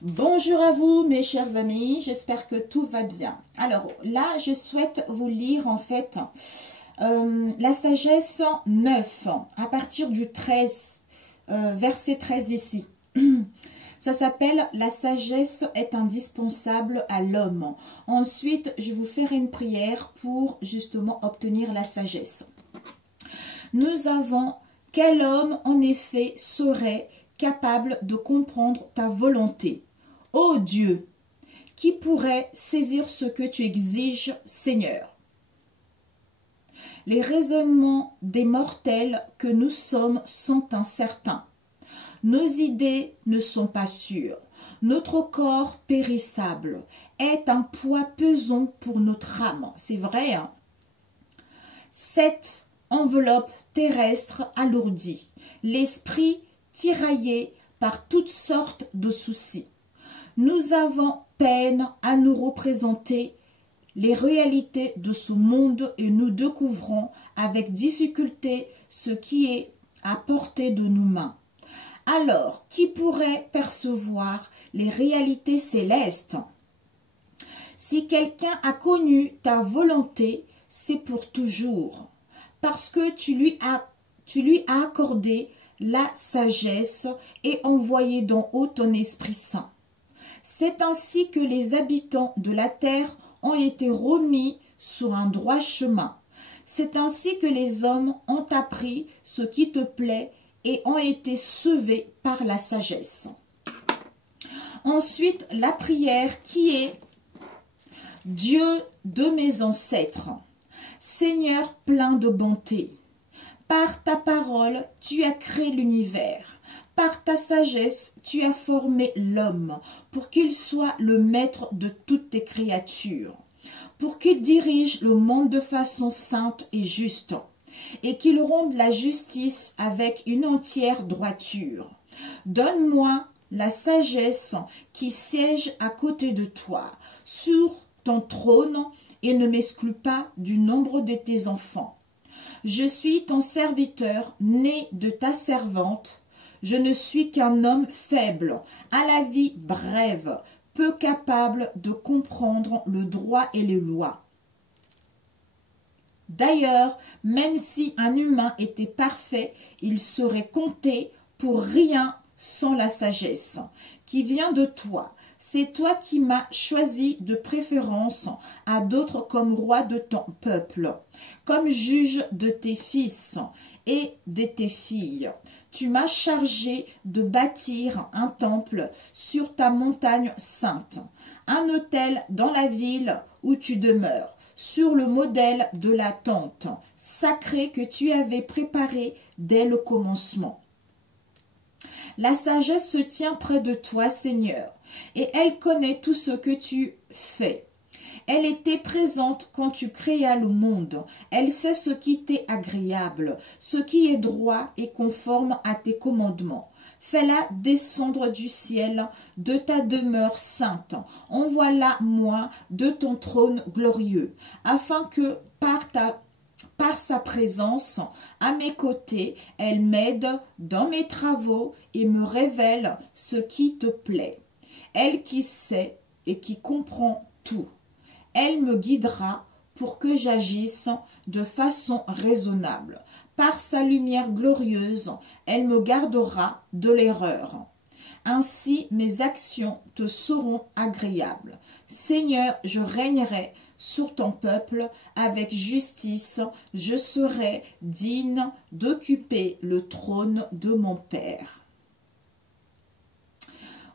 Bonjour à vous mes chers amis, j'espère que tout va bien. Alors là, je souhaite vous lire en fait la sagesse 9 à partir du 13, verset 13 ici. Ça s'appelle « La sagesse est indispensable à l'homme ». Ensuite, je vous ferai une prière pour justement obtenir la sagesse. Nous avons « Quel homme en effet serait capable de comprendre ta volonté ? Ô Dieu, qui pourrait saisir ce que tu exiges, Seigneur? Les raisonnements des mortels que nous sommes sont incertains. Nos idées ne sont pas sûres. Notre corps périssable est un poids pesant pour notre âme. C'est vrai, hein? Cette enveloppe terrestre alourdie, l'esprit tiraillé par toutes sortes de soucis. Nous avons peine à nous représenter les réalités de ce monde et nous découvrons avec difficulté ce qui est à portée de nos mains. Alors, qui pourrait percevoir les réalités célestes? Si quelqu'un a connu ta volonté, c'est pour toujours, parce que tu lui as accordé la sagesse et envoyé d'en haut ton Esprit Saint. C'est ainsi que les habitants de la terre ont été remis sur un droit chemin. C'est ainsi que les hommes ont appris ce qui te plaît et ont été sauvés par la sagesse. Ensuite, la prière qui est « Dieu de mes ancêtres, Seigneur plein de bonté, par ta parole, tu as créé l'univers. Par ta sagesse, tu as formé l'homme pour qu'il soit le maître de toutes tes créatures, pour qu'il dirige le monde de façon sainte et juste, et qu'il ronde la justice avec une entière droiture. Donne-moi la sagesse qui siège à côté de toi, sur ton trône, et ne m'exclus pas du nombre de tes enfants. Je suis ton serviteur, né de ta servante. Je ne suis qu'un homme faible, à la vie brève, peu capable de comprendre le droit et les lois. D'ailleurs, même si un humain était parfait, il serait compté pour rien sans la sagesse qui vient de toi. C'est toi qui m'as choisi de préférence à d'autres comme roi de ton peuple, comme juge de tes fils et de tes filles. Tu m'as chargé de bâtir un temple sur ta montagne sainte, un autel dans la ville où tu demeures, sur le modèle de la tente sacrée que tu avais préparée dès le commencement. La sagesse se tient près de toi, Seigneur, et elle connaît tout ce que tu fais. Elle était présente quand tu créas le monde. Elle sait ce qui t'est agréable, ce qui est droit et conforme à tes commandements. Fais-la descendre du ciel, de ta demeure sainte. Envoie-la, moi, de ton trône glorieux, afin que par sa présence, à mes côtés, elle m'aide dans mes travaux et me révèle ce qui te plaît. Elle qui sait et qui comprend tout. Elle me guidera pour que j'agisse de façon raisonnable. Par sa lumière glorieuse, elle me gardera de l'erreur. Ainsi, mes actions te seront agréables. Seigneur, je régnerai sur ton peuple avec justice. Je serai digne d'occuper le trône de mon Père.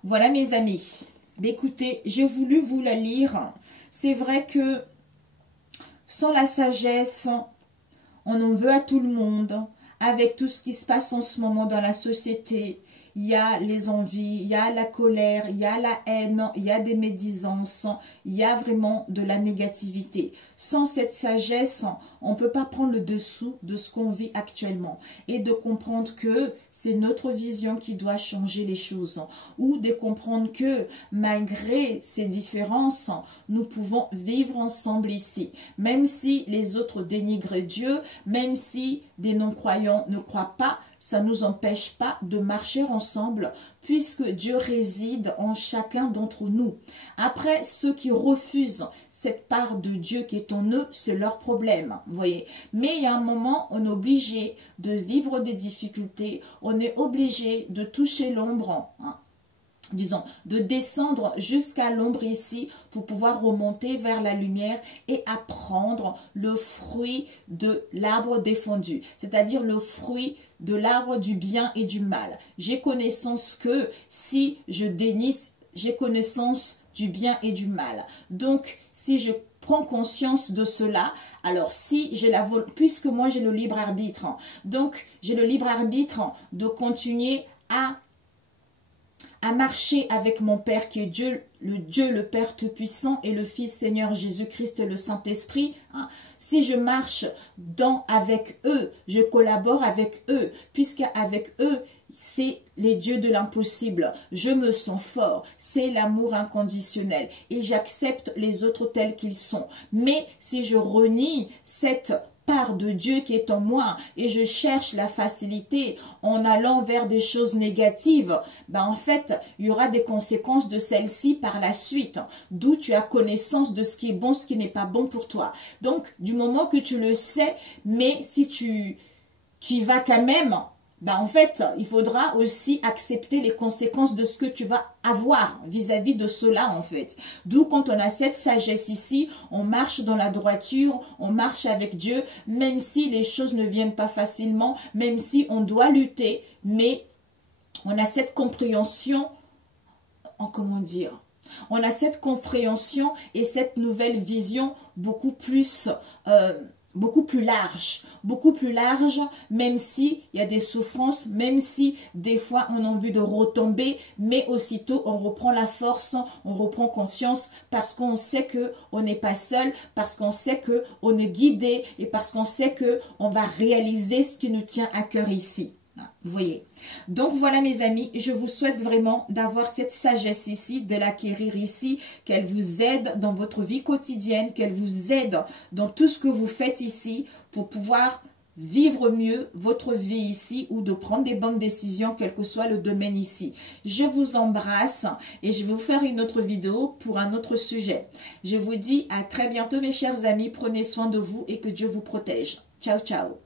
Voilà mes amis. Écoutez, j'ai voulu vous la lire. C'est vrai que sans la sagesse, on en veut à tout le monde. Avec tout ce qui se passe en ce moment dans la société, il y a les envies, il y a la colère, il y a la haine, il y a des médisances, il y a vraiment de la négativité. Sans cette sagesse, on ne peut pas prendre le dessous de ce qu'on vit actuellement et de comprendre que c'est notre vision qui doit changer les choses ou de comprendre que malgré ces différences, nous pouvons vivre ensemble ici. Même si les autres dénigrent Dieu, même si des non-croyants ne croient pas, ça ne nous empêche pas de marcher ensemble ensemble, puisque Dieu réside en chacun d'entre nous. Après, ceux qui refusent cette part de Dieu qui est en eux, c'est leur problème, vous voyez. Mais il y a un moment, on est obligé de vivre des difficultés, on est obligé de toucher l'ombre, hein, disons, de descendre jusqu'à l'ombre ici pour pouvoir remonter vers la lumière et apprendre le fruit de l'arbre défendu, c'est-à-dire le fruit de l'arbre du bien et du mal. J'ai connaissance que si je dénie, j'ai connaissance du bien et du mal. Donc, si je prends conscience de cela, alors si j'ai la volonté, puisque moi j'ai le libre arbitre, hein, donc j'ai le libre arbitre de continuer à marcher avec mon Père qui est Dieu, le Père Tout-Puissant et le Fils Seigneur Jésus-Christ et le Saint-Esprit. Hein. Si je marche avec eux, je collabore avec eux, puisqu'avec eux, c'est les dieux de l'impossible. Je me sens fort, c'est l'amour inconditionnel et j'accepte les autres tels qu'ils sont. Mais si je renie cette part de Dieu qui est en moi et je cherche la facilité en allant vers des choses négatives, ben en fait, il y aura des conséquences de celle-ci par la suite, d'où tu as connaissance de ce qui est bon, ce qui n'est pas bon pour toi. Donc, du moment que tu le sais, mais si tu y vas quand même, ben en fait, il faudra aussi accepter les conséquences de ce que tu vas avoir vis-à-vis de cela, en fait. D'où quand on a cette sagesse ici, on marche dans la droiture, on marche avec Dieu, même si les choses ne viennent pas facilement, même si on doit lutter, mais on a cette compréhension, comment dire, on a cette compréhension et cette nouvelle vision beaucoup plus large, même si il y a des souffrances, même si des fois on a envie de retomber, mais aussitôt on reprend la force, on reprend confiance parce qu'on sait que on n'est pas seul, parce qu'on sait que on est guidé et parce qu'on sait que on va réaliser ce qui nous tient à cœur ici. Vous voyez. Donc voilà mes amis, je vous souhaite vraiment d'avoir cette sagesse ici, de l'acquérir ici, qu'elle vous aide dans votre vie quotidienne, qu'elle vous aide dans tout ce que vous faites ici pour pouvoir vivre mieux votre vie ici ou de prendre des bonnes décisions, quel que soit le domaine ici. Je vous embrasse et je vais vous faire une autre vidéo pour un autre sujet. Je vous dis à très bientôt mes chers amis, prenez soin de vous et que Dieu vous protège. Ciao, ciao.